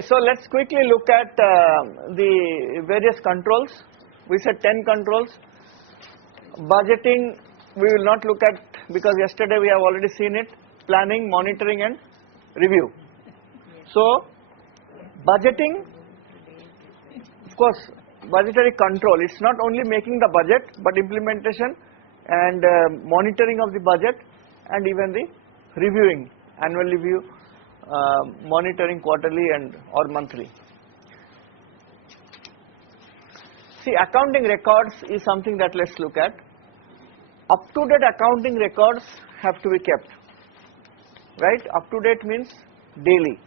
Okay, so let's quickly look at the various controls. We said 10 controls. Budgeting we will not look at because yesterday we have already seen it. Planning, monitoring and review. So budgeting, of course, budgetary control, it's not only making the budget but implementation and monitoring of the budget and even the reviewing, annual review, monitoring quarterly and or monthly. See, accounting records is something that let's look at. Up-to-date accounting records have to be kept, right? Up-to-date means daily,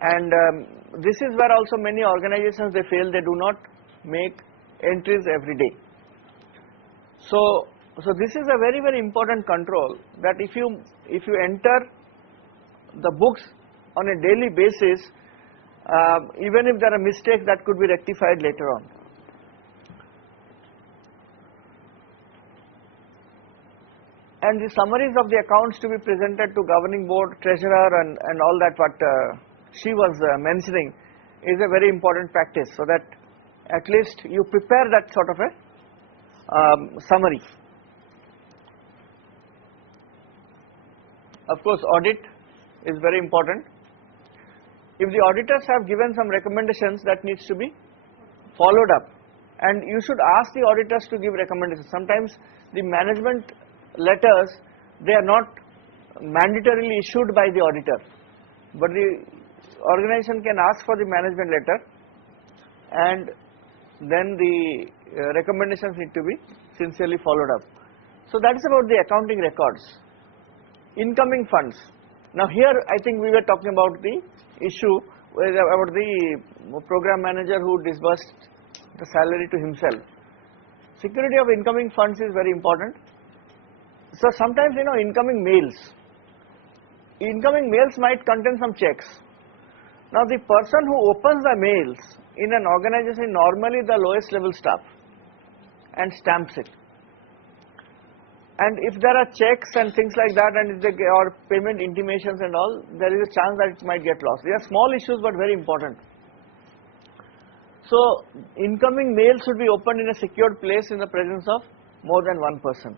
and this is where also many organizations they fail. They do not make entries every day. So this is a very, very important control, that if you enter the books on a daily basis, even if there are mistakes, that could be rectified later on. And the summaries of the accounts to be presented to governing board, treasurer and all that what she was mentioning is a very important practice, so that at least you prepare that sort of a summary. Of course, audit is very important. If the auditors have given some recommendations, that needs to be followed up, and you should ask the auditors to give recommendations. Sometimes the management letters, they are not mandatorily issued by the auditor, but the organization can ask for the management letter, and then the recommendations need to be sincerely followed up. So that is about the accounting records. Incoming funds. Now here I think we were talking about the issue about the program manager who disbursed the salary to himself. Security of incoming funds is very important. So sometimes, you know, incoming mails might contain some checks. Now the person who opens the mails in an organization, normally the lowest level staff, and stamps it. And if there are checks and things like that, and if they or payment intimations and all, there is a chance that it might get lost. They are small issues but very important. So incoming mail should be opened in a secured place in the presence of more than one person.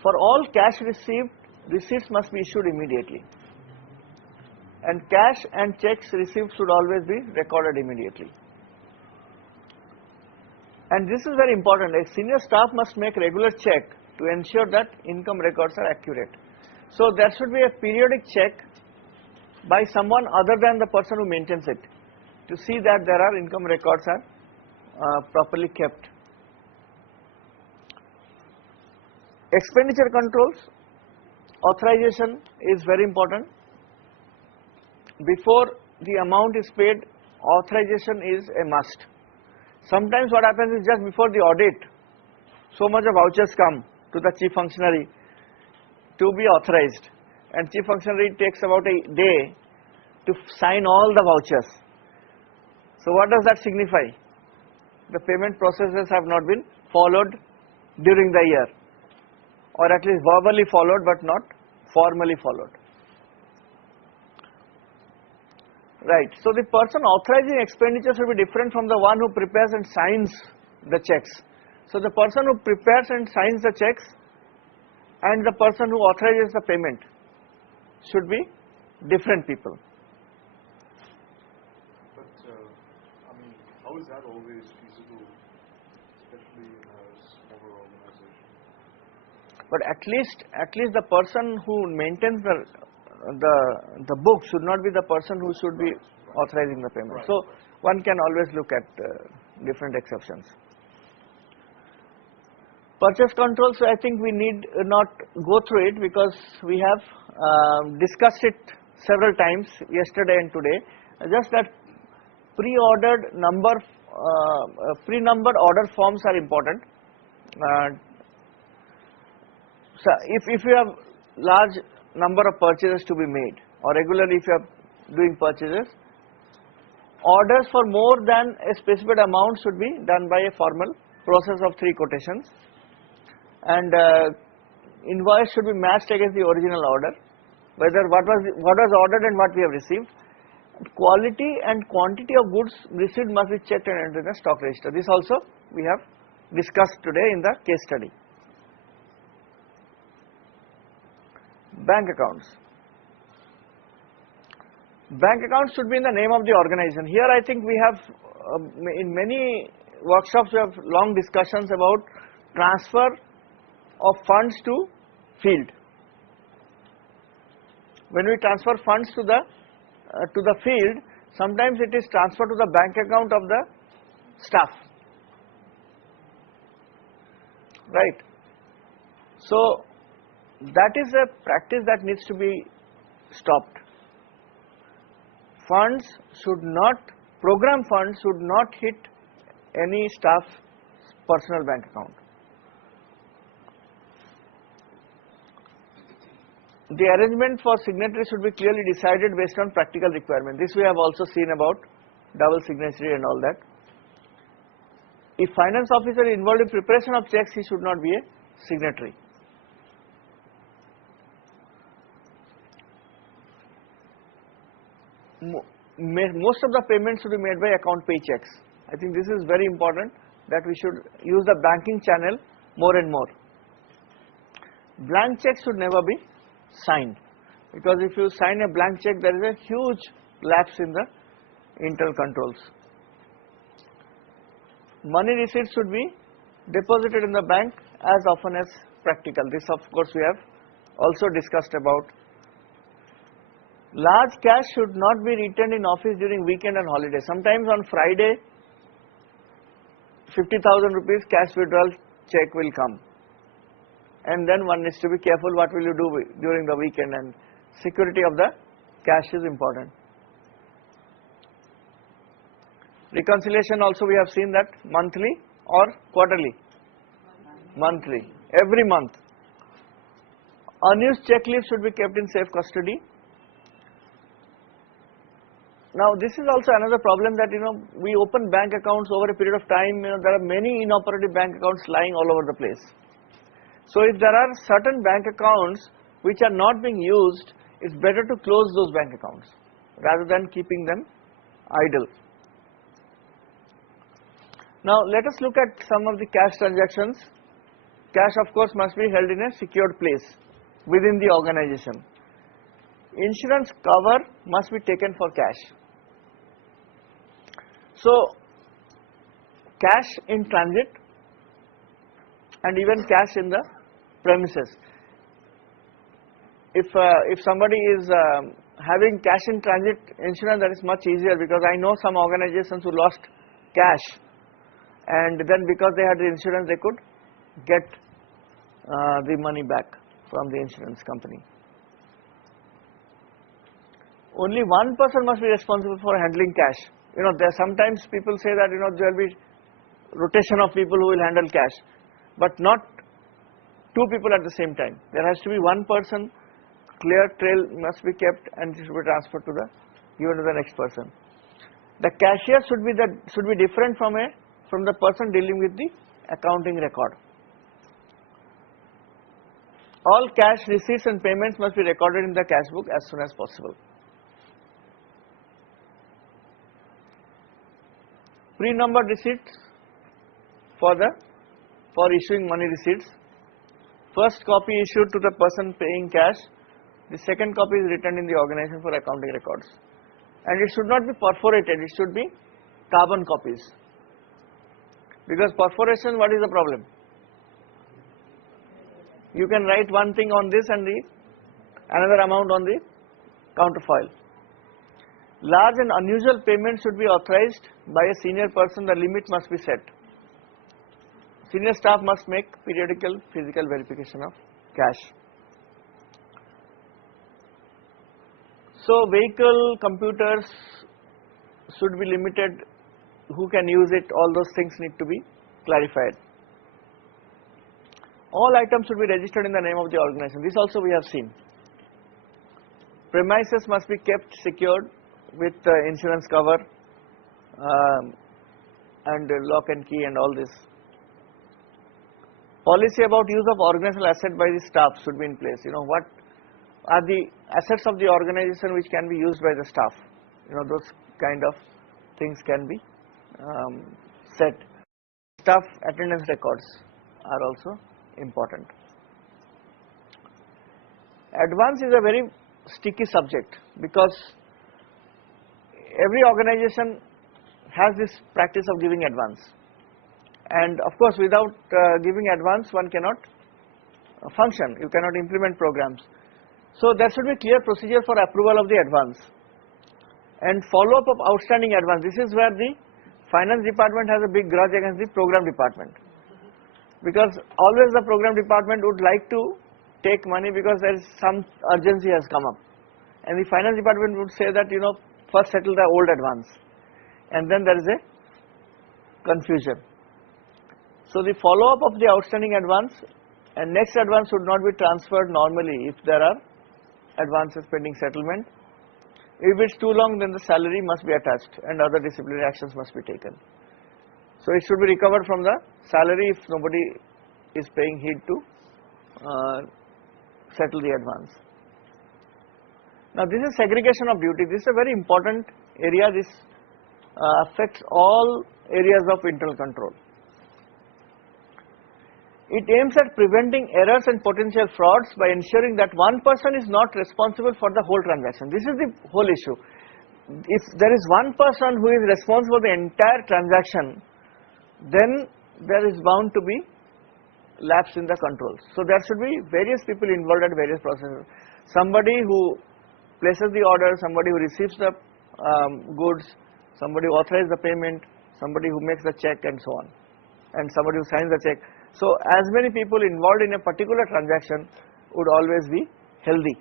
For all cash received, receipts must be issued immediately, and cash and checks received should always be recorded immediately. And this is very important. A senior staff must make regular check to ensure that income records are accurate. So there should be a periodic check by someone other than the person who maintains it, to see that there are income records are properly kept. Expenditure controls, authorization is very important. Before the amount is paid, authorization is a must. Sometimes what happens is just before the audit, so much of vouchers come to the chief functionary to be authorized, and chief functionary takes about a day to sign all the vouchers. So what does that signify? The payment processes have not been followed during the year, or at least verbally followed but not formally followed. Right. So the person authorizing expenditure should be different from the one who prepares and signs the checks. So the person who prepares and signs the checks and the person who authorizes the payment should be different people. But I mean, how is that always feasible, especially in a smaller organization? But at least the person who maintains the book should not be the person who should be authorizing the payment. Right. So one can always look at different exceptions. Purchase control, so I think we need not go through it because we have discussed it several times yesterday and today. Just that pre-ordered pre-numbered order forms are important. So if you have large number of purchases to be made, or regularly if you are doing purchases, orders for more than a specified amount should be done by a formal process of 3 quotations, and invoice should be matched against the original order, whether what was ordered and what we have received. Quality and quantity of goods received must be checked and entered in the stock register. This also we have discussed today in the case study. Bank accounts. Bank accounts should be in the name of the organization. Here I think we have in many workshops we have long discussions about transfer of funds to field. When we transfer funds to the field, sometimes it is transferred to the bank account of the staff, right? So that is a practice that needs to be stopped. Program funds should not hit any staff's personal bank account. The arrangement for signatories should be clearly decided based on practical requirement. This we have also seen about double signature and all that. If finance officer is involved in preparation of checks, he should not be a signatory. Most of the payments should be made by account pay checks. I think this is very important that we should use the banking channel more and more. Blank checks should never be signed, because if you sign a blank check, there is a huge lapse in the internal controls. Money receipts should be deposited in the bank as often as practical. This of course we have also discussed about. Large cash should not be retained in office during weekend and holiday. Sometimes on Friday 50,000 rupees cash withdrawal check will come, and then one needs to be careful what will you do during the weekend, and security of the cash is important. Reconciliation also we have seen that monthly or quarterly? Monthly, every month. Unused check leaves should be kept in safe custody. Now this is also another problem that we open bank accounts over a period of time. There are many inoperative bank accounts lying all over the place. So if there are certain bank accounts which are not being used, it's better to close those bank accounts rather than keeping them idle. Now let us look at some of the cash transactions. Cash of course must be held in a secured place within the organization. Insurance cover must be taken for cash. So cash in transit and even cash in the premises. If somebody is having cash in transit insurance, that is much easier, because I know some organizations who lost cash, and then because they had the insurance they could get the money back from the insurance company. Only one person must be responsible for handling cash. There sometimes people say that there will be rotation of people who will handle cash, but not two people at the same time. There has to be one person. Clear trail must be kept and it should be transferred to given to the next person. The cashier should be different from the person dealing with the accounting record. All cash receipts and payments must be recorded in the cash book as soon as possible. Pre-numbered receipts for issuing money receipts. First copy issued to the person paying cash. The second copy is written in the organization for accounting records. And it should not be perforated, it should be carbon copies. Because perforation, what is the problem? You can write one thing on this and another amount on the counterfoil. Large and unusual payments should be authorized by a senior person. The limit must be set. Senior staff must make periodical physical verification of cash. So vehicle, computers should be limited. Who can use it? All those things need to be clarified. All items should be registered in the name of the organization. This also we have seen. Premises must be kept secured with insurance cover and lock and key and all this. Policy about use of organizational asset by the staff should be in place. What are the assets of the organization which can be used by the staff. Those kind of things can be set. Staff attendance records are also important. Advance is a very sticky subject because every organization has this practice of giving advance, and of course without giving advance one cannot function, you cannot implement programs. So there should be clear procedure for approval of the advance and follow up of outstanding advance. This is where the finance department has a big grudge against the program department, because always the program department would like to take money because there is some urgency has come up, and the finance department would say that first settle the old advance, and then there is a confusion. So the follow up of the outstanding advance and next advance should not be transferred normally if there are advances pending settlement. If it is too long, then the salary must be attached and other disciplinary actions must be taken. So it should be recovered from the salary if nobody is paying heed to settle the advance. Now this is segregation of duty. This is a very important area. This affects all areas of internal control. It aims at preventing errors and potential frauds by ensuring that one person is not responsible for the whole transaction. This is the whole issue. If there is one person who is responsible for the entire transaction, then there is bound to be lapse in the controls. So there should be various people involved at various processes. Somebody who places the order, somebody who receives the goods, somebody who authorizes the payment, somebody who makes the check and so on, and somebody who signs the check. So as many people involved in a particular transaction would always be healthy.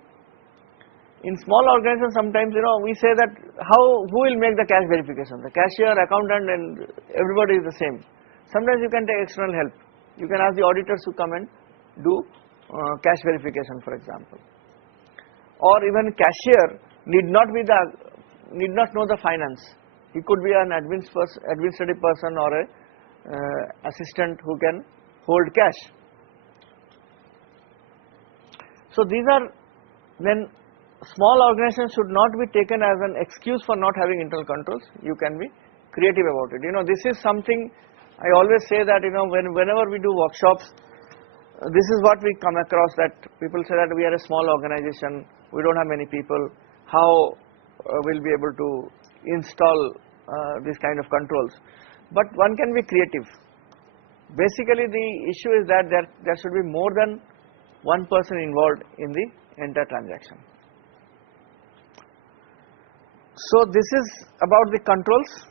In small organizations sometimes we say that who will make the cash verification? The cashier, accountant, and everybody is the same. Sometimes you can take external help. You can ask the auditors to come and do cash verification, for example. Or even cashier need not know the finance. He could be an administrative person or a assistant who can hold cash. So these are, then small organizations should not be taken as an excuse for not having internal controls. You can be creative about it. This is something I always say that whenever we do workshops, this is what we come across, that people say that we are a small organization, we don't have many people, how we'll be able to install this kind of controls. But one can be creative. Basically the issue is that there should be more than one person involved in the entire transaction. So this is about the controls.